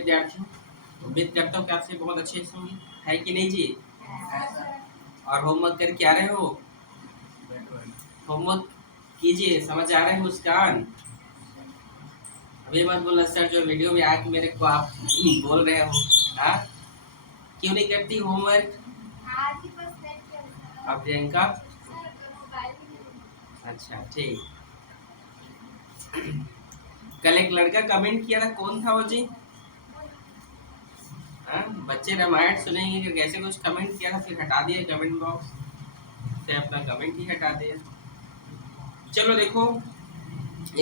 विद्यार्थियों, उम्मीद करता हूँ कि आप सभी बहुत अच्छे से होंगे, है कि नहीं जी? और होमवर्क करके आ रहे हो? होमवर्क कीजिए, समझ आ रहे हैं मुस्कान? अभी मत बोलना सर जो वीडियो में आके मेरे को आप बोल रहे हो। हाँ, क्यों नहीं करती होमवर्क? आप प्रियंका? अच्छा ठीक। कल एक लड़का कमेंट किया था, कौन था वो जी? हाँ, बच्चे रामायण सुनेंगे कि कैसे कुछ कमेंट किया था, फिर हटा दिया कमेंट बॉक्स से, अपना कमेंट ही हटा दिया। चलो देखो,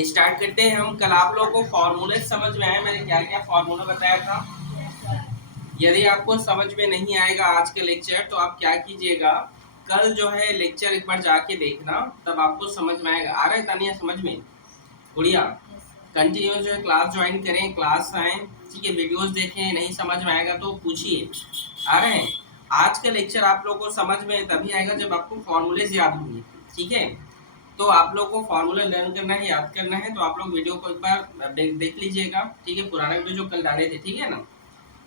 स्टार्ट करते हैं हम। कल आप लोगों को फॉर्मूले समझ में आए, मैंने क्या क्या फॉर्मूला बताया था? यदि आपको समझ में नहीं आएगा आज का लेक्चर तो आप क्या कीजिएगा, कल जो है लेक्चर एक बार जाके देखना, तब आपको समझ में आएगा। आ रहा है तानिया समझ में? गुड़िया कंटिन्यूस जो है क्लास ज्वाइन करें, क्लास आए, ठीक है, वीडियोस देखें, नहीं समझ में आएगा तो पूछिए। आ रहे हैं? आज का लेक्चर आप लोगों को समझ में तभी आएगा जब आपको फॉर्मूलेज याद होंगे, ठीक है? तो आप लोग को फॉर्मूला लर्न करना है, याद करना है, तो आप लोग वीडियो को एक बार देख लीजिएगा, ठीक है? पुराना वीडियो जो कल डाले थे, ठीक है ना?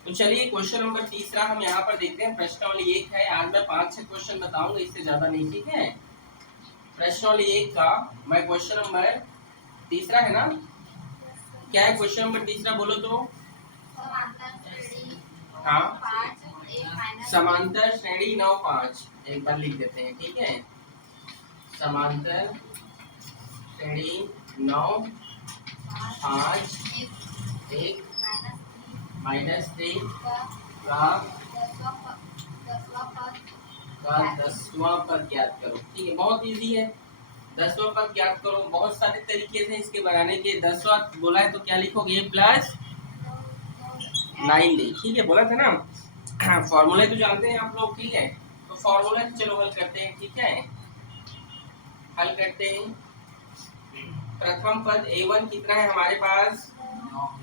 तो चलिए क्वेश्चन नंबर तीसरा हम यहाँ पर देखते हैं। प्रश्नावली 1 है, आज मैं 5-6 क्वेश्चन बताऊंगा, इससे ज्यादा नहीं, ठीक है? प्रश्नावली 1 का मैं क्वेश्चन नंबर तीसरा है ना, क्या है क्वेश्चन नंबर तीसरा, बोलो तो। हाँ, समांतर श्रेणी 9 5, एक बार लिख देते हैं, ठीक है? समांतर श्रेणी 9 5 1 -3 का 10वां पद ज्ञात करो, ठीक है? बहुत इजी है, 10वां पद ज्ञात करो। बहुत सारे तरीके थे इसके बनाने के। 10वां बोला है तो क्या लिखोगे? प्लस 9 ठीक है, बोला था ना। फॉर्मूला तो जानते हैं आप लोग, ठीक है? तो फॉर्मूला चलो हल करते हैं, ठीक है? हल करते हैं। प्रथम पद a1 कितना है हमारे पास?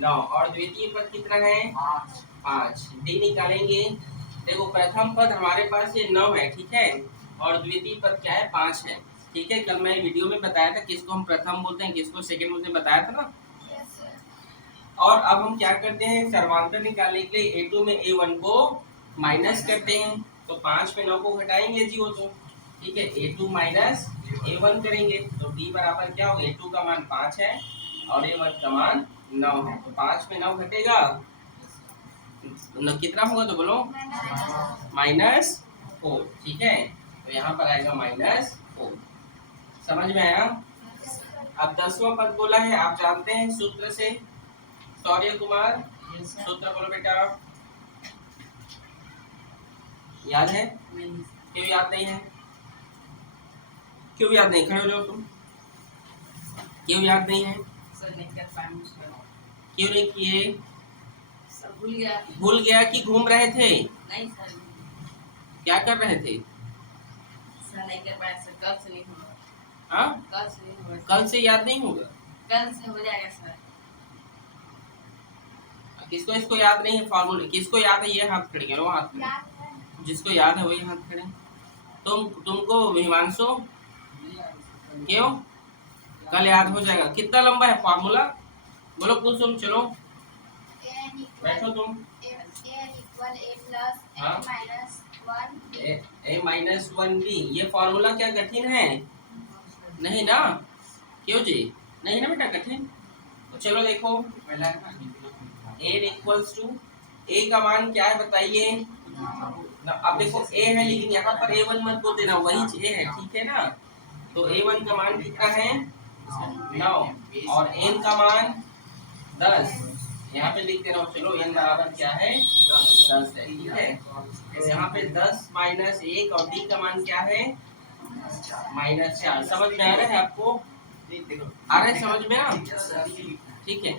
9, और द्वितीय पद कितना है? 5। डी निकालेंगे। देखो प्रथम पद हमारे पास ये 9 है, ठीक है? और द्वितीय पद क्या है? 5 है, ठीक है? कल मैं वीडियो में बताया था किसको हम प्रथम बोलते हैं, किसको सेकंड बोलते हैं, बताया था ना। और अब हम क्या करते हैं, सर्वांतर निकालने के लिए a2 में a1 को माइनस करते हैं, तो 5 में 9 को घटाएंगे जी वो, तो ठीक है, a2 माइनस a1 करेंगे, तो d बराबर क्या होगा? a2 का मान 5 है और a1 का मान 9 है, तो 5 में 9 घटेगा, कितना होगा तो बोलो? -4, ठीक है? तो यहाँ पर आएगा -4। समझ में आया? अब 10वां पद बोला है, आप जानते हैं सूत्र से। सौर्य कुमार सूत्र बोलो बेटा, याद है? क्यों याद नहीं है? क्यों याद नहीं? खड़े हो जाओ तुम। क्यों याद नहीं है? सर नहीं कर पाए, क्यों नहीं किए? सर भूल गया। भूल गया कि घूम रहे थे? नहीं सर, क्या कर रहे थे? सर नहीं कर पाए सर, कल से नहीं होगा। हाँ, कल से नहीं होगा। कल से याद नहीं होगा? कल से हो जाएगा सर। किसको इसको याद नहीं है फॉर्मूला? किसको याद है? ये हाथ खड़े करो, हाथ खड़े। जिसको याद है वही हाथ खड़े। तुमको हिमांशु क्यों? कल याद हो जाएगा। कितना लंबा है फॉर्मूला? बोलो कुसुम, चलो बैठो तुम। हाँ, a-1b, ये फॉर्मूला क्या कठिन है? नहीं ना? क्यों जी? नहीं ना बेटा कठिन? तो चलो देखो, a इक्वल्स टू, a का मान क्या है बताइए? अब देखो a है, लेकिन यहाँ पर a1 मत बोल देना, वही a है, ठीक है ना? तो a1 का मान कितना है? 9, और n का मान 10, यहाँ पे लिख दे रहा हूँ। चलो n बराबर क्या है? 10 है, ठीक है? तो यहाँ पे 10 माइनस 1, और d का मान क्या है? -4। समझ में आ रहा है आपको? आ रहा है समझ में? ठीक है,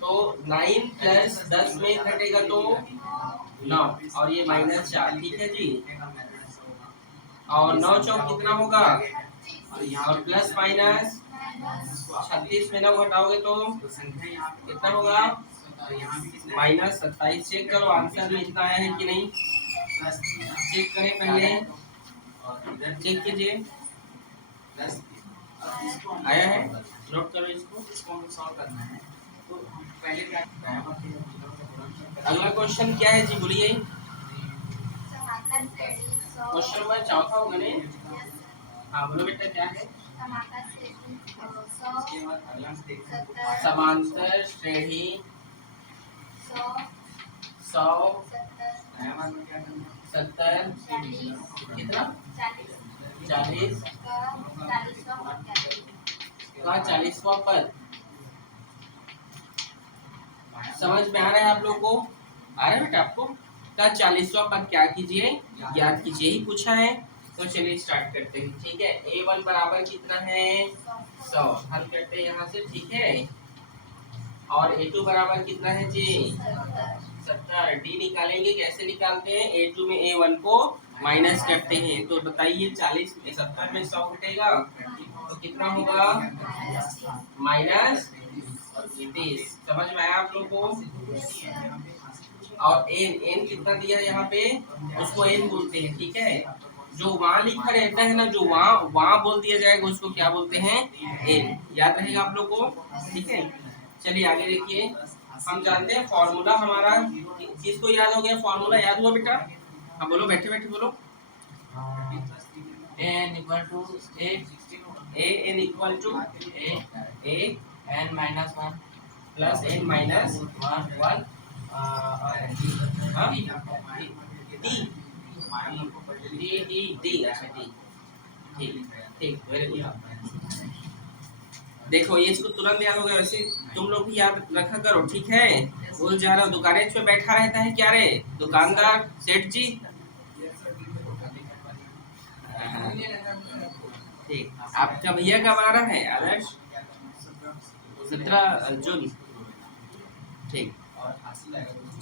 तो 9 प्लस 10 में घटेगा तो 9, और ये -4, ठीक है जी? और 9 चौक कितना होगा? और प्लस माइनस 36 में 9 घटाओगे तो कितना होगा? -27। चेक करो आंसर में इतना आया है कि नहीं, चेक करें पहले, चेक कीजिए आया है, नोट करो इसको। सॉल्व करना है। अगला क्वेश्चन क्या है जी, बोलिए। समांतर श्रेणी 100 क्वेश्चन नंबर चौथा होगा ने। हाँ बोलो बेटा क्या है। समांतर श्रेणी 100 समांतर श्रेणी 100 100 70 70 कितना 40 40 का 40वां पद क्या है? का 40वां पद। समझ में आ रहा है आप लोग को, आ रहा है बेटा आपको। का 40वां पद क्या कीजिए, ज्ञात कीजिए ही पूछा है। तो चलिए स्टार्ट करते हैं, ठीक है। a1 बराबर कितना है 100, हल करते हैं यहाँ से, ठीक है। और a2 बराबर कितना है जी 70। d निकालेंगे, कैसे निकालते हैं, a2 में a1 को माइनस करते हैं। तो बताइए 40 में 70 में 100 घटेगा तो कितना होगा माइनस 30। समझ में आया आप लोग को। और n कितना दिया है यहाँ पे, उसको n बोलते हैं, ठीक है। जो वहाँ लिखा रहता है ना, जो वहाँ बोल दिया जाएगा उसको क्या बोलते हैं n। याद रहेगा आप लोग को, ठीक है। चलिए आगे देखिए, हम जानते हैं फॉर्मूला हमारा, किसको याद हो गया, फॉर्मूला याद हुआ बेटा। हाँ बोलो, बैठे बैठे बोलो। n equal to n equal to a n minus 1 plus n minus 1 हाँ डी अच्छा डी, ठीक ठीक, वेरी गुड। देखो ये इसको तुरंत याद हो गया, वैसे तुम लोग भी याद रखा करो, ठीक है। बोल जा रहा हूँ, दुकानें पे बैठा रहता है क्या रे, दुकानदार सेठ जी। ठीक, आपका भैया कब आ रहा है आदर्श, 17 जून, ठीक।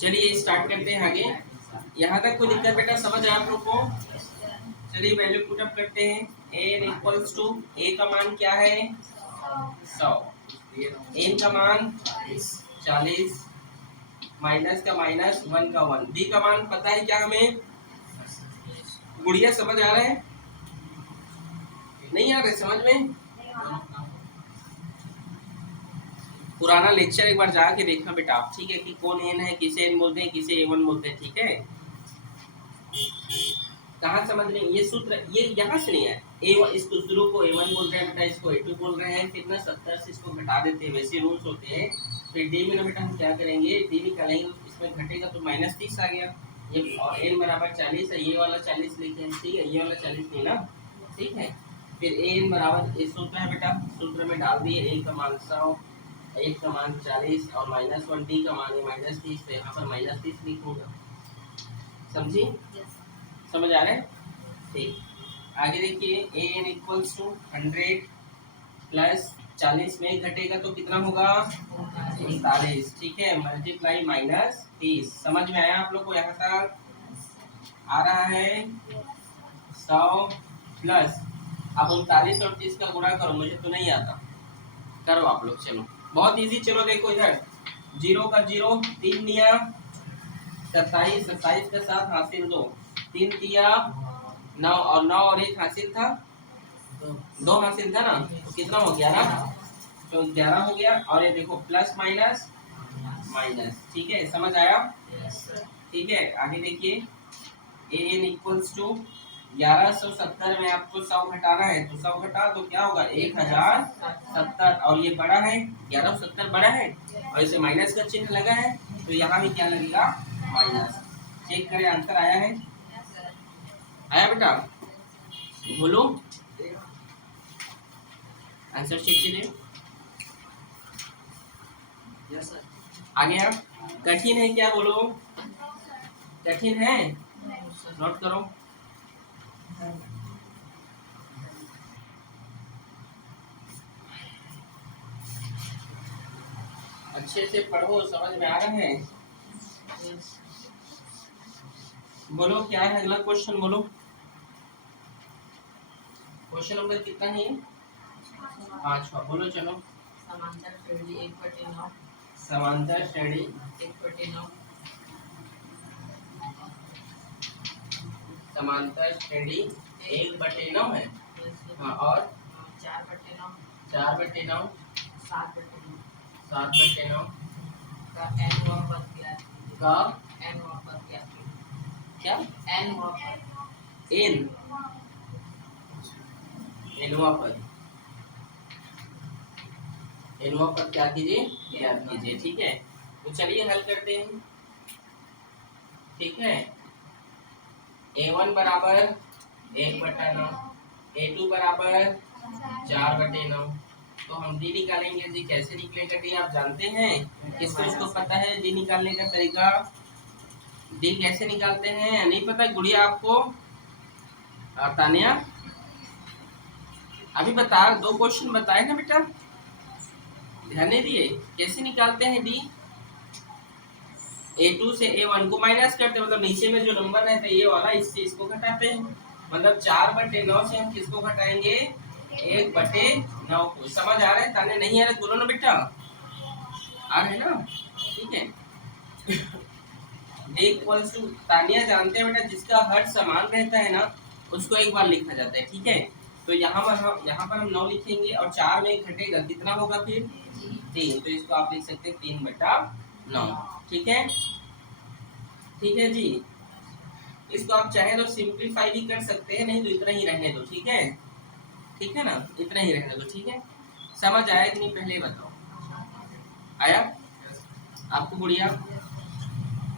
चलिए स्टार्ट करते हैं आगे। यहाँ तक कोई दिक्कत बेटा, समझ आया आप लोग को। चलिए वैल्यू पुट अप करते हैं। n इक्वल्स टू a का मान क्या है 100, n का मान 40, माइनस का माइनस 1 का 1, b का मान पता है क्या हमें, गुड़िया समझ आ रहा है, नहीं आ रहा है समझ में। पुराना लेक्चर एक बार जाके देखना बेटा आप, ठीक है, कि कौन n है, किसे n बोलते हैं, किसे a1 बोलते हैं, ठीक है। कहाँ समझ रहे हैं, ये सूत्र ये यहाँ से नहीं है। a1 इसको शुरू को a1 बोल रहे हैं बेटा, इसको a2 बोल रहे हैं, फिर ना 70 से इसको घटा देते हैं, वैसे रूल्स होते हैं। फिर d में ना बेटा हम क्या करेंगे, d निकालेंगे तो इसमें घटेगा तो माइनस 30 आ गया ये, और n बराबर 40 है, ये वाला 40 लिखे हैं, ठीक है, ये वाला 40 नहीं ना, ठीक है। फिर an बराबर इस सूत्र है बेटा, सूत्र में डाल दिए, a का मान 100, a का मान 40 और माइनस 1, d का मान है माइनस 30, तो यहाँ पर माइनस 30 लिखूंगा, समझी, समझ आ रहा है, ठीक। आगे देखिए an इक्वल्स टू 100 प्लस 40 में घटेगा तो कितना होगा 39, ठीक है, मल्टीप्लाई माइनस 30। समझ में आया आप लोग को, यहाँ तक आ रहा है 100 प्लस, अब 39 और 30 का गुणा करो, मुझे तो नहीं आता, करो आप लोग, चलो बहुत इजी। चलो देखो इधर 0 का 0 3 दिया, 27 27 का 7 हासिल 2, 3 दिया 9 और 9 और 1 हासिल था 2 हासिल था ना, तो कितना हो 11, तो 11 हो गया। और ये देखो प्लस माइनस माइनस, ठीक है, समझ आया, ठीक है। आगे देखिए an इक्वल्स टू 1170 में आपको 100 घटाना है, तो 100 घटा तो क्या होगा 1070, और ये बड़ा है 1170 बड़ा है, और इसे माइनस का चिन्ह लगा है, तो यहाँ भी क्या लगेगा माइनस। चेक करें आंसर आया है, आया बेटा, बोलो आंसर चेक कीजिए। आ गया, कठिन है क्या, बोलो कठिन है, नोट करो। अच्छे से पढ़ो, समझ में आ रहा है, बोलो क्या है अगला क्वेश्चन, बोलो क्वेश्चन नंबर कितना है 5, बोलो चलो। समांतर श्रेणी 1/9 समांतर श्रेणी 1/9 समांतर श्रेणी 1/9 है, हाँ, और 4/9 4/9 7/9 7/9 का n हुआ पद ज्ञात कीजिए। का n हुआ पद ज्ञात कीजिए। क्या n हुआ पद। एन एनवा पद क्या कीजिए ज्ञात कीजिए। ठीक है, तो चलिए हल करते हैं। ठीक है, A1 बराबर 1/9, A2 बराबर 4/9। तो हम डी निकालेंगे जी। कैसे निकलेगा डी आप जानते हैं? किसको इसको पता है डी निकालने का तरीका? डी कैसे निकालते हैं नहीं पता गुड़िया आपको? और तानिया अभी बता, 2 क्वेश्चन बताए ना बेटा, ध्यान नहीं दिए? कैसे निकालते हैं डी? A2 से A1 को माइनस करते हैं, मतलब नीचे में जो नंबर रहता है ये वाला, इससे इसको घटाते हैं। मतलब 4/9 से हम किसको घटाएंगे? 1/9 को। समझ आ रहा है? ताने नहीं आ रहा बोलो ना बेटा, आ रहे ना? ठीक है। D इक्वल्स टू, तानिया जानते हैं बेटा, जिसका हर समान रहता है ना उसको एक बार लिखा जाता है। ठीक है, तो यहाँ पर हम 9 लिखेंगे और 4 में घटेगा कितना होगा फिर? 3। तो इसको आप लिख सकते हैं 3/9। ठीक है, ठीक है जी। इसको आप चाहे तो सिंप्लीफाई भी कर सकते हैं, नहीं तो इतना ही रहने दो। ठीक है, ठीक है ना, इतना ही रहने दो। ठीक है, समझ आया कि नहीं पहले बताओ? आया आपको गुड़िया?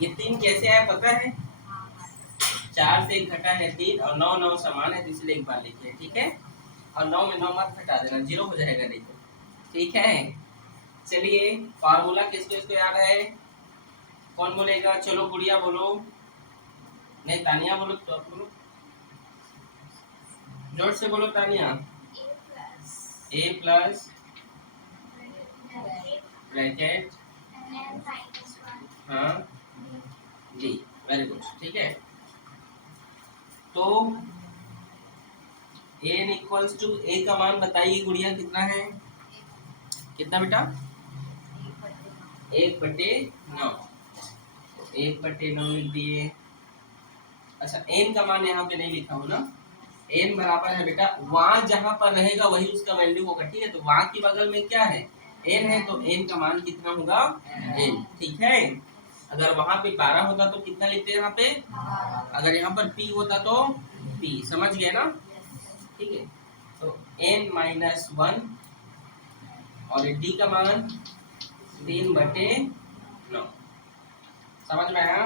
ये 3 कैसे आया पता है? 4 से 1 घटा है 3 और 9 9 समान है, तो इसलिए एक बार लिखे। ठीक है, और 9 में 9 मत घटा देना, 0 हो जाएगा नहीं तो। ठीक है, चलिए फार्मूला किसको इसको याद है? कौन बोलेगा? चलो गुड़िया बोलो, नहीं तानिया बोलो, तो आप बोलो, जोर से बोलो तानिया। A प्लस ब्रैकेट हाँ जी, वेरी गुड। ठीक है, तो n इक्वल्स टू a का मान बताइए गुड़िया कितना है? कितना बेटा? 1/9। 1/9 लिख दिए। अच्छा, n का मान यहाँ पे नहीं लिखा हो ना? n बराबर है बेटा, वहां जहां पर रहेगा वही उसका वैल्यू होगा। ठीक है, तो वहां की बगल में क्या है? n है, तो n का मान कितना होगा? n। ठीक है, अगर वहां पे 12 होता तो कितना लिखते हैं यहाँ पे? अगर यहाँ पर p होता तो p। समझ गए ना? ठीक है, तो n-1 और d का मान 3/9। समझ में आया?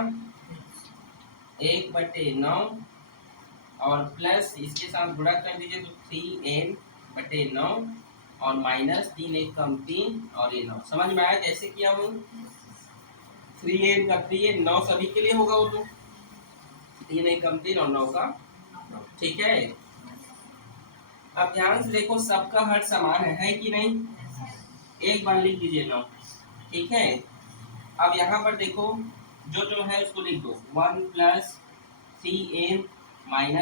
1/9 और प्लस इसके साथ गुणा कर दीजिए तो 3n/9 और माइनस 3 1 कम 3 और ये 9। समझ में आया कैसे किया हूँ? 3n का 3n 9 सभी के लिए होगा वो, तो 3 1 कम 3 और 9 का 9। ठीक है, अब ध्यान से देखो, सबका हर समान है कि नहीं? एक बार लिख दीजिए 9। ठीक है, अब यहाँ पर देखो जो है उसको लिख दो, 1 + 3n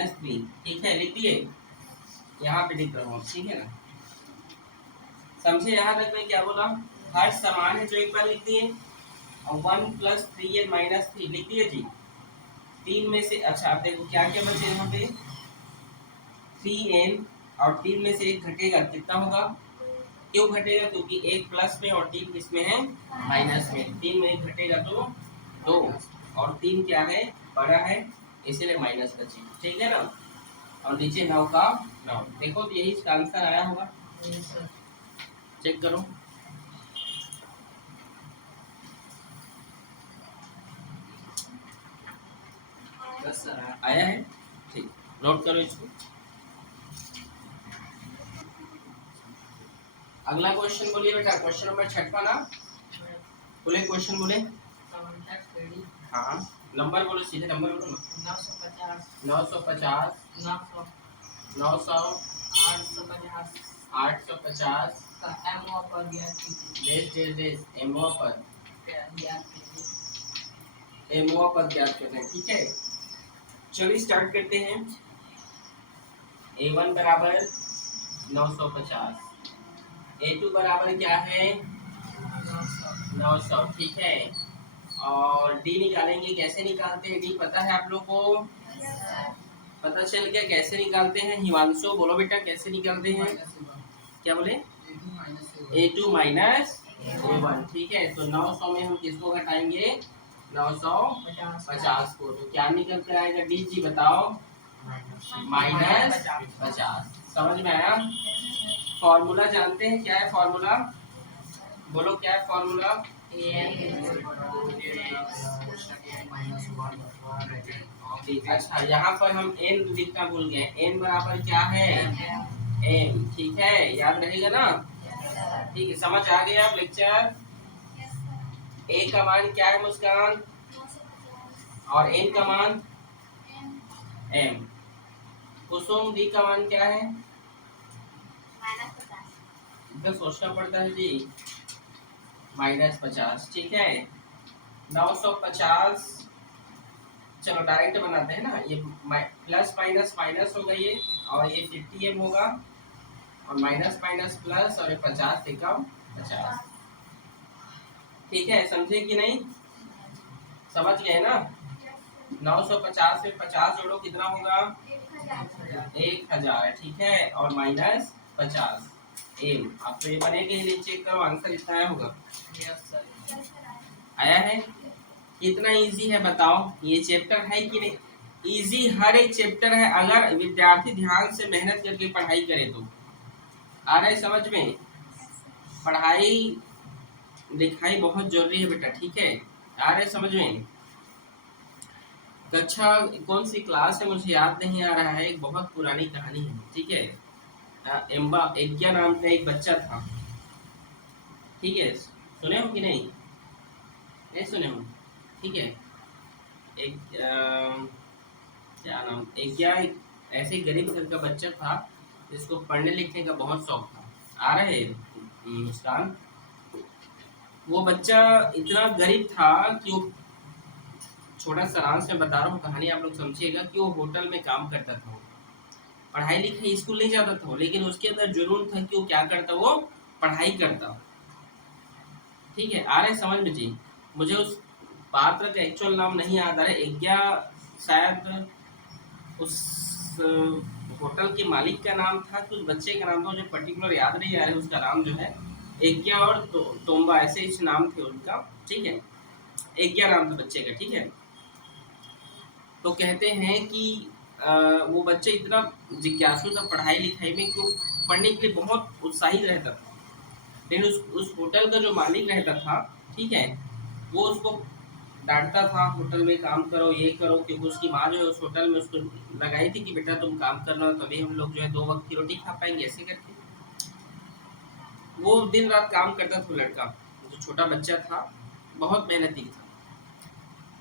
- 3। ठीक है, लिख दिए? यहाँ पे लिख रहा हूँ, ठीक है ना? समझे यहाँ तक में क्या बोला? हर समान है जो एक बार लिख दिए, और 1 + 3n - 3 लिख दिए जी। 3 में से, अच्छा आप देखो क्या क्या बचे यहाँ पे? 3n और 3 में से 1 घटेगा, कितना होगा? क्यों घटेगा? क्योंकि 1 प्लस में और 3 किसमें है? माइनस में। 3 में 1 घटेगा तो 2, और 3 क्या है? बड़ा है, इसलिए माइनस बची। ठीक है ना? और नीचे 9 का 9। देखो तो यही इसका आंसर आया होगा, चेक करो। आया है? ठीक, नोट करो इसको। अगला क्वेश्चन बोलिए बेटा, क्वेश्चन नंबर 6 ना बोले, क्वेश्चन बोले। हाँ, नंबर बोलो, सीधे नंबर बोलो ना। 950 900 850 का m पर ज्ञात कीजिए। डेस एमओ पर ज्ञात कीजिए। एमओ पर ज्ञात करना है। ठीक है, चलिए स्टार्ट करते हैं। A1 बराबर 950, A2 बराबर क्या है? 900। ठीक है, और D निकालेंगे। कैसे निकालते हैं D पता है आप लोग को? पता चल गया कैसे निकालते हैं? हिमांशु बोलो बेटा, कैसे निकालते हैं? क्या बोले? A2 - A1 ठीक है। तो 900 में हम किसको घटाएंगे? 950 को। तो क्या निकल कर आएगा डी जी बताओ? -50। समझ में आया? फॉर्मूला जानते हैं क्या है फॉर्मूला? बोलो क्या है फॉर्मूला? अच्छा यहाँ पर हम n लिखना भूल गए। n बराबर क्या है? m। ठीक है, याद रहेगा ना? ठीक है, समझ आ गया आप लेक्चर? a का मान क्या है मुस्कान? और n का मान m। कुसुम डी का मान क्या है? इतना सोचना पड़ता है जी। -50 ठीक है। 950 चलो डायरेक्ट बनाते हैं ना। ये प्लस माइनस माइनस होगा ये, और ये 50m होगा, और माइनस माइनस प्लस, और ये 50 से कम 50। ठीक है, समझे कि नहीं? समझ गए ना? 950 में 50 जोड़ो कितना होगा? 1000 ठीक है, और -50 m। अब तो ये बनेगा ही नहीं, चेक करो आंसर इतना आया होगा। आया है? कितना इजी है बताओ? ये चैप्टर है कि नहीं? इजी हर एक चैप्टर है, अगर विद्यार्थी ध्यान से मेहनत करके पढ़ाई करे तो। आ रहा है समझ में? पढ़ाई लिखाई बहुत जरूरी है बेटा, ठीक है? आ रहा है समझ में? कक्षा कौन सी क्लास है मुझे याद नहीं आ रहा है, एक बहुत पुरानी कहानी है, ठीक है? यज्ञा नाम का एक बच्चा था, ठीक है? सुने हो कि नहीं? नहीं सुने हो? ठीक है। एक क्या नाम, यज्ञा एक ऐसे गरीब घर का बच्चा था जिसको पढ़ने लिखने का बहुत शौक था। आ रहे मुस्कान? वो बच्चा इतना गरीब था कि वो, छोटा सारांश में बता रहा हूँ, कहानी आप लोग समझिएगा, कि वो होटल में काम करता था। पढ़ाई लिखाई स्कूल नहीं जाता था, लेकिन उसके अंदर जुनून था कि वो क्या करता, वो पढ़ाई करता। ठीक है, आ रहे समझ में जी? मुझे उस पात्र का एक्चुअल नाम नहीं याद आ रहा है। यज्ञा शायद उस होटल के मालिक का नाम था कि उस बच्चे का नाम था, मुझे पर्टिकुलर याद नहीं आ रहा है। उसका नाम जो है यज्ञा और तोम्बा, ऐसे ही नाम थे उनका, ठीक है? यज्ञा नाम था बच्चे का, ठीक है? तो कहते हैं कि वो बच्चे इतना जिज्ञासु था पढ़ाई लिखाई में कि वो पढ़ने के लिए बहुत उत्साहित रहता था। लेकिन उस होटल का जो मालिक रहता था, ठीक है, वो उसको डांटता था, होटल में काम करो, ये करो, क्योंकि उसकी माँ जो है उस होटल में उसको लगाई थी कि बेटा तुम काम करना, तभी हम लोग जो है 2 वक्त की रोटी खा पाएंगे, ऐसे करके। वो दिन रात काम करता था लड़का, जो छोटा बच्चा था, बहुत मेहनती था।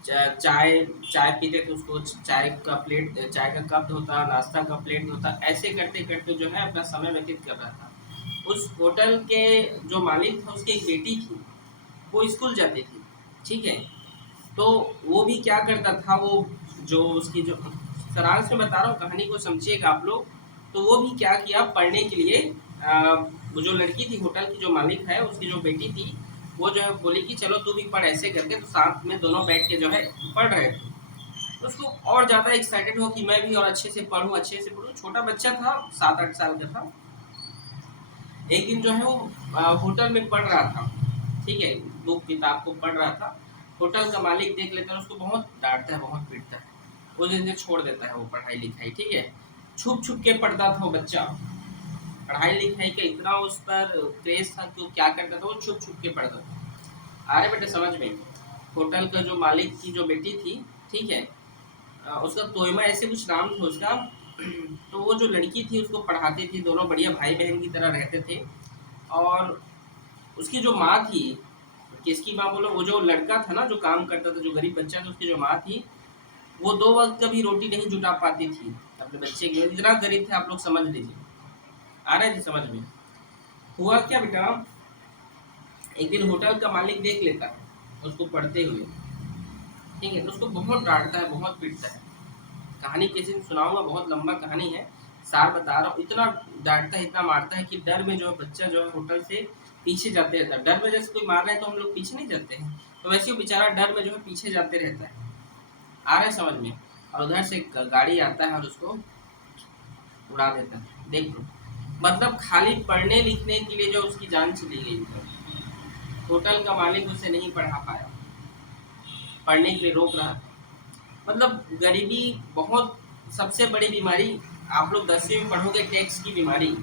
चाय चाय पीते थे, उसको चाय का कप धोता, नाश्ता का प्लेट धोता, ऐसे करते करते जो है अपना समय व्यतीत कर रहा था। उस होटल के जो मालिक था, उसकी एक बेटी थी, वो स्कूल जाती थी, ठीक है? तो वो भी क्या करता था, वो जो उसकी जो सारांश में बता रहा हूँ, कहानी को समझिएगा आप लोग। तो वो भी क्या किया, पढ़ने के लिए वो जो लड़की थी होटल की, जो मालिक है, उसकी जो बेटी थी, वो जो है बोली कि चलो तू भी पढ़, ऐसे करके। तो साथ में दोनों बैठ के जो है पढ़ रहे थे। तो उसको और ज़्यादा एक्साइटेड हो कि मैं भी और अच्छे से पढ़ूँ, अच्छे से पढ़ूँ। छोटा बच्चा था, 7-8 साल का था। एक दिन जो है वो होटल में पढ़ रहा था, ठीक है, बुक किताब को पढ़ रहा था। होटल का मालिक देख लेता है, उसको बहुत डांटता है, बहुत पीटता है। वो दिन छोड़ देता है वो पढ़ाई लिखाई, ठीक है? छुप छुप के पढ़ता था वो बच्चा। पढ़ाई लिखाई का इतना उस पर क्रेज था कि वो क्या करता था, वो छुप छुप के पढ़ता था। आ रहे बेटे समझ में? होटल का जो मालिक की जो बेटी थी, ठीक है, उसका तोयमा ऐसे कुछ नाम था उसका। तो वो जो लड़की थी उसको पढ़ाती थी, दोनों बढ़िया भाई बहन की तरह रहते थे। और उसकी जो माँ थी, किसकी माँ बोलो, वो जो लड़का था ना जो काम करता था, जो गरीब बच्चा था, उसकी जो माँ थी, वो 2 वक्त कभी रोटी नहीं जुटा पाती थी अपने बच्चे के लिए, इतना गरीब थे, आप लोग समझ लीजिए। आ रहा है जी समझ में? हुआ क्या बेटा, एक दिन होटल का मालिक देख लेता है उसको पढ़ते हुए, ठीक है? तो उसको बहुत डांटता है, बहुत पीटता है। कहानी किसी दिन सुनाऊंगा, बहुत लंबा कहानी है, सार बता रहा हूँ। इतना डांटता है, इतना मारता है कि डर में जो है बच्चा जो है होटल से पीछे जाते रहता है। डर में जैसे कोई मार रहा है तो हम लोग पीछे नहीं जाते हैं, तो वैसे वो बेचारा डर में जो है पीछे जाते रहता है। आ रहा है समझ में? और उधर से गाड़ी आता है और उसको उड़ा देता है। देख लो, मतलब खाली पढ़ने लिखने के लिए जो उसकी जान चली गई। होटल का मालिक उसे नहीं पढ़ा पाया, पढ़ने के लिए रोक रहा। मतलब गरीबी बहुत सबसे बड़ी बीमारी। आप लोग 10वीं में पढ़ोगे टैक्स की बीमारी,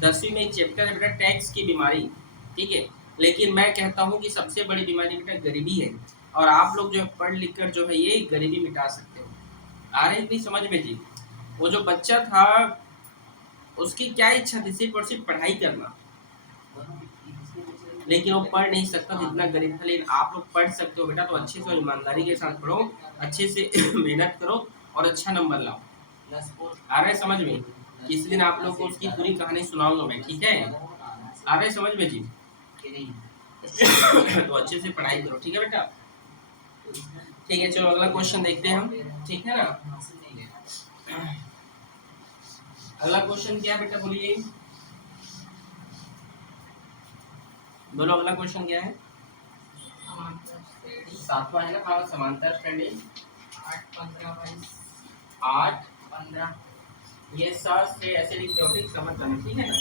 10वीं में एक चैप्टर है बेटा टैक्स की बीमारी, ठीक है। लेकिन मैं कहता हूँ कि सबसे बड़ी बीमारी बेटा गरीबी है, और आप लोग जो है पढ़ लिख कर जो है ये गरीबी मिटा सकते हो। आ रही थी समझ में जी? वो जो बच्चा था उसकी क्या इच्छा थी, सिर्फ और सिर्फ पढ़ाई करना, लेकिन वो पढ़ नहीं सकता था, इतना गरीब था। लेकिन आप लोग पढ़ सकते हो बेटा, तो अच्छे से और ईमानदारी के साथ पढ़ो, अच्छे से मेहनत करो और अच्छा नंबर लाओ। आ रहा है समझ में? किसी दिन आप लोग को उसकी पूरी कहानी सुनाऊंगा मैं, ठीक है? आ रहा है समझ में जी? तो अच्छे से पढ़ाई करो, ठीक है बेटा? ठीक है, चलो अगला क्वेश्चन देखते हैं हम, ठीक है ना? अगला क्वेश्चन क्या है बेटा, बोलिए, बोलो अगला क्वेश्चन क्या है? सातवां है ना? हाँ, समांतर श्रेणी 8, 15, 22, 8 15, ये 7 से ऐसे लिखते हो, ठीक समझ जाना, ठीक है ना?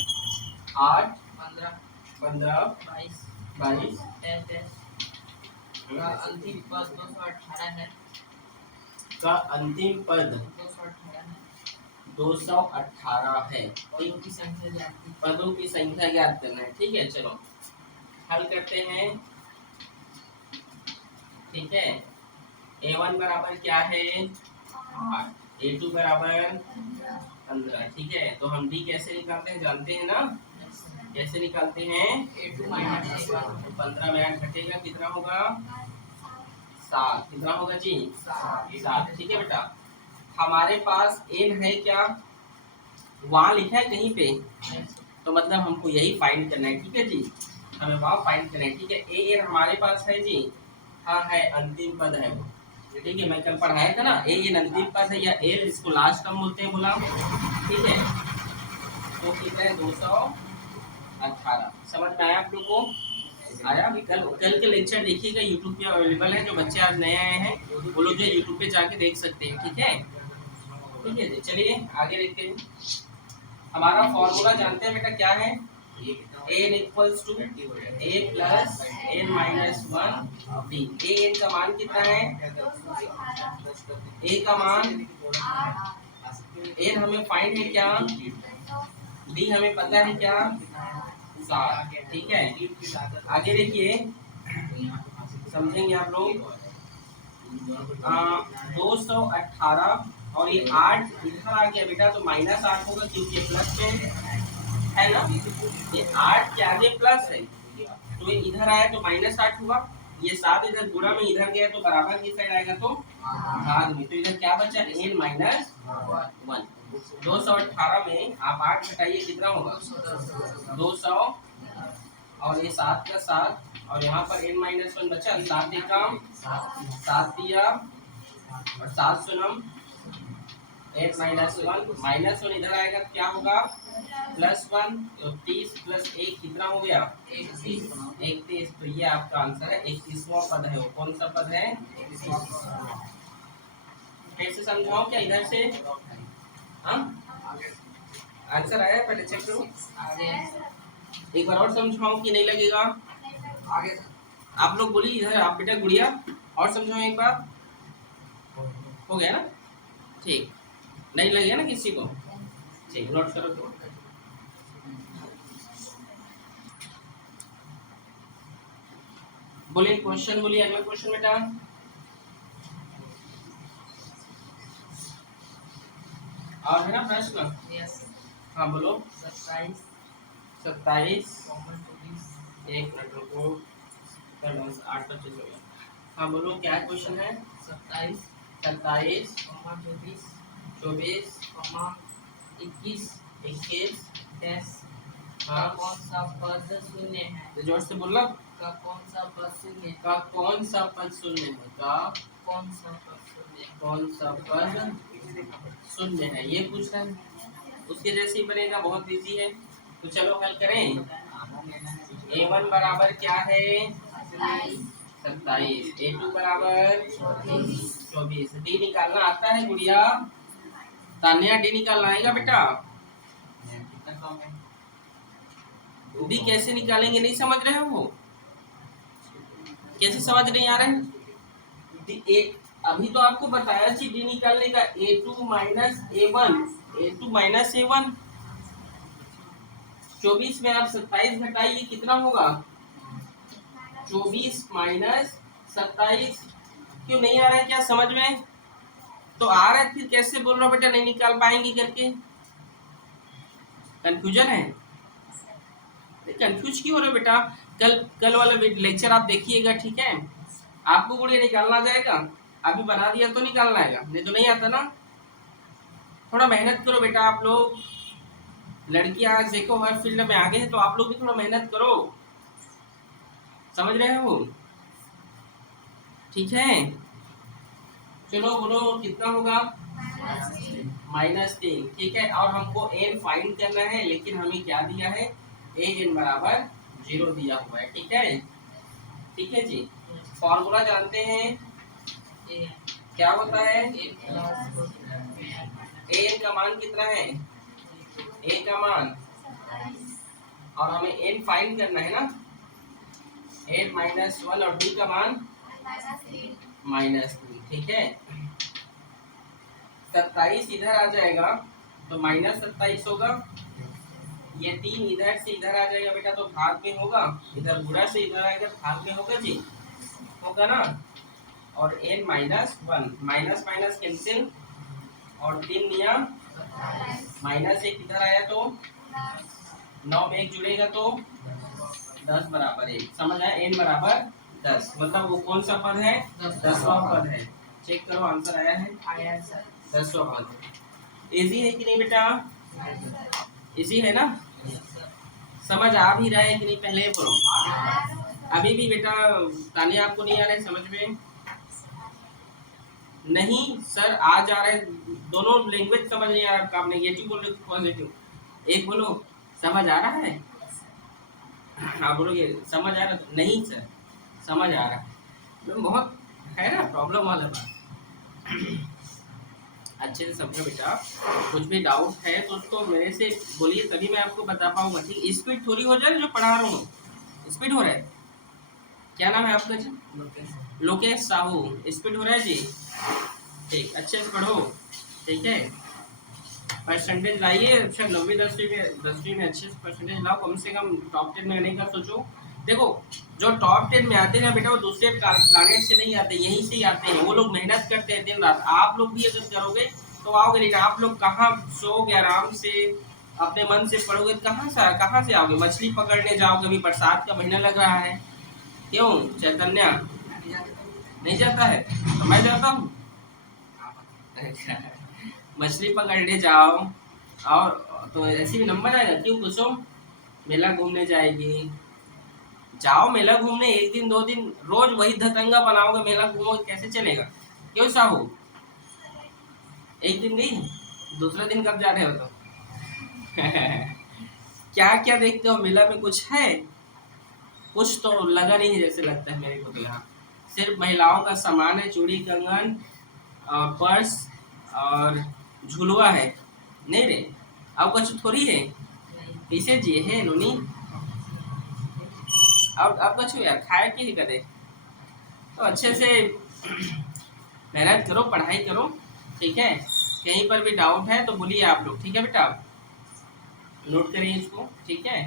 8 15, 15 22, 22 23 का अंतिम पद 218 है। का अंतिम पद 218 है। 218 है। पदों की संख्या ज्ञात पदों की संख्या ज्ञात करना है, ठीक है। चलो हल करते हैं, ठीक है। A1 बराबर क्या है? 8, A2 बराबर 15, ठीक है। तो हम D कैसे निकालते हैं जानते हैं ना? कैसे निकालते हैं? A2 minus A1। 15 में 8 घटेगा, कितना होगा? 7। कितना होगा जी? 7, ठीक है बेटा। हमारे पास n है क्या? वहाँ लिखा है कहीं पे, तो मतलब हमको यही फाइंड करना है, ठीक है जी। हमें वहाँ फाइंड करना है, ठीक है। an हमारे पास है जी, हाँ है, अंतिम पद है वो, ठीक है। मैं कल पढ़ाया था ना, an अंतिम पद है, या l इसको लास्ट टर्म बोलते हैं, बोला, ठीक है। तो कितना है? 218। समझ में आया आप लोग को? आया? कल के लेक्चर देखिएगा, यूट्यूब पे अवेलेबल है। जो बच्चे आज नए आए हैं वो लोग जो है यूट्यूब पे जाके देख सकते हैं, ठीक है। ठीक है जी, चलिए आगे देखते हैं। हमारा फॉर्मूला जानते हैं बेटा, क्या है? n equals to a plus n minus 1 b। a n का मान कितना है? a का मान n हमें फाइंड है क्या? b हमें पता है क्या? 7, ठीक है। आगे देखिए, समझेंगे आप लोग। 218 और ये 8 इधर आ गया बेटा, तो माइनस 8 होगा क्योंकि ये प्लस में है ना। ये 8 के आगे प्लस है, तो ये इधर आया तो माइनस 8 हुआ। ये 7 इधर गुणा में इधर गया तो बराबर की साइड आएगा, तो भाग में। तो इधर क्या बचा? n minus 1। 218 में आप 8 घटाइए, कितना होगा? 200, और ये 7 का 7, और यहाँ पर n माइनस 1 बचा। 7 एकम 7 दिया, और 7 सुनम 8 माइनस 1, माइनस 1 इधर आएगा, क्या होगा? प्लस 1, तो 30 प्लस 1 कितना हो गया? 31। तो ये आपका आंसर है, 31वां पद है। वो कौन सा पद है? कैसे समझाओ क्या इधर से? हाँ, आंसर आया? पहले चेक करो, एक बार और समझाओ कि नहीं लगेगा? आगे आप लोग बोलिए इधर, आप बेटा गुड़िया और समझाओ एक बार। हो गया ना? ठीक, नहीं लगेगा ना किसी को? ठीक, नोट करो तो। बोलिए क्वेश्चन, बोलिए अगला क्वेश्चन बेटा। और है ना प्रश्न? हाँ बोलो। 27 27 कॉमन 24 एक मिनट रुको, 8:25 हो गया। हाँ बोलो, क्या क्वेश्चन है? 27 27 कॉमन 24 24 कॉमा 21 21 डैश का हाँ, कौन सा पद शून्य है? तो जोर से बोलना। का कौन सा पद शून्य है? का कौन सा पद शून्य है? का कौन सा पद शून्य है? कौन सा पद शून्य है, ये पूछ रहा है। उसके जैसे ही बनेगा, बहुत इजी है। तो चलो हल करें। a1 बराबर क्या है? 27। a2 बराबर 24। डी निकालना आता है गुड़िया? तान्या, डी निकालना आएगा बेटा? डी कैसे निकालेंगे, नहीं समझ रहे हो? कैसे समझ नहीं आ रहा है? अभी तो आपको बताया थी डी निकालने का, A2 minus A1, A2 minus A1। 24 में आप 27 घटाइए, कितना होगा? 24 माइनस 27। क्यों नहीं आ रहा है क्या समझ में? तो आ रहा है, फिर कैसे बोल रहा हो बेटा नहीं निकाल पाएंगे करके? कंफ्यूजन है? कंफ्यूज क्यों हो रहे हो बेटा? कल वाला लेक्चर आप देखिएगा, ठीक है? आपको गुड़िया निकालना जाएगा, अभी बना दिया तो निकालना आएगा, नहीं तो नहीं आता ना। थोड़ा मेहनत करो बेटा आप लोग, लड़कियां आज देखो हर फील्ड में आगे है, तो आप लोग भी थोड़ा मेहनत करो, समझ रहे हो? ठीक है, चलो बोलो कितना होगा? -3, ठीक है। और हमको n फाइंड करना है, लेकिन हमें क्या दिया है? n बराबर 0 दिया हुआ है, ठीक है? ठीक है जी। फॉर्मूला जानते हैं, क्या होता है? n का मान कितना है? a का मान, और हमें n फाइंड करना है ना, n -1, और b का मान -3, ठीक है? 27 इधर आ जाएगा तो -27 होगा, ये 3 इधर से इधर आ जाएगा बेटा तो भाग में होगा, इधर गुणा से इधर आएगा भाग में होगा जी, होगा ना। और n -1, माइनस माइनस कैंसिल, और 3 निया -1 इधर आया तो 9 में 1 जुड़ेगा तो 10 बराबर 1, समझ आया? n बराबर 10, मतलब वो कौन सा पद है? 10वां पद है। चेक करो आंसर आया है, 10वां पद। इजी है कि नहीं बेटा? इजी है ना? समझ आ भी रहा है कि नहीं पहले बोलो? अभी भी बेटा तानिया आपको नहीं आ रहा है समझ में? नहीं सर आ जा रहा है, दोनों लैंग्वेज समझ नहीं आ रहा, आप नेगेटिव बोल रहे हो पॉजिटिव? एक बोलो समझ आ रहा है, हाँ बोलोगे समझ आ रहा है? नहीं सर समझ आ रहा है, तो बहुत है ना प्रॉब्लम वाला बात। अच्छे से समझो बेटा, कुछ भी डाउट है तो उसको मेरे से बोलिए, तभी मैं आपको बता पाऊंगा, ठीक? स्पीड थोड़ी हो जाए जो पढ़ा रहा हूँ, स्पीड हो रहा है? क्या नाम है आपका जी? लोकेश साहू, स्पीड हो रहा है जी? ठीक, अच्छे से पढ़ो, ठीक है? परसेंटेज लाइए, अच्छा 9वीं 10वीं में अच्छे से परसेंटेज लाओ, कम से कम टॉप 10 में आने का सोचो। देखो जो टॉप 10 में आते हैं ना बेटा, वो दूसरे प्लानेट से नहीं आते, यहीं से ही आते हैं, वो लोग मेहनत करते हैं दिन रात। आप लोग भी अगर करोगे तो आओगे, लेकिन आप लोग कहाँ सोओगे आराम से, अपने मन से पढ़ोगे, कहाँ से आओगे? मछली पकड़ने जाओगे, अभी बरसात का महीना लग रहा है, क्यों चैतन्य नहीं जाता है? तो मैं जाता हूँ मछली पकड़ने जाओ, और तो ऐसे भी नंबर आएगा। क्यों कुसुम मेला घूमने जाएगी? जाओ मेला घूमने, 1 दिन 2 दिन रोज वही धतंगा बनाओगे, मेला घूमोगे, कैसे चलेगा? क्यों साहू? 1 दिन गई, दूसरा दिन कब जा रहे हो? तो क्या क्या देखते हो मेला में? कुछ है? कुछ तो लगा नहीं है जैसे लगता है मेरे को तो। यहाँ सिर्फ महिलाओं का सामान है, चूड़ी कंगन और पर्स और झुलवा है, नहीं रे? अब कुछ थोड़ी है, कैसे जिए है नूनी? अब कुछ यार खाए कि ही करे, तो अच्छे से मेहनत करो, पढ़ाई करो, ठीक है? कहीं पर भी डाउट है तो बोलिए आप लोग, ठीक है बेटा? नोट करिए इसको, ठीक है?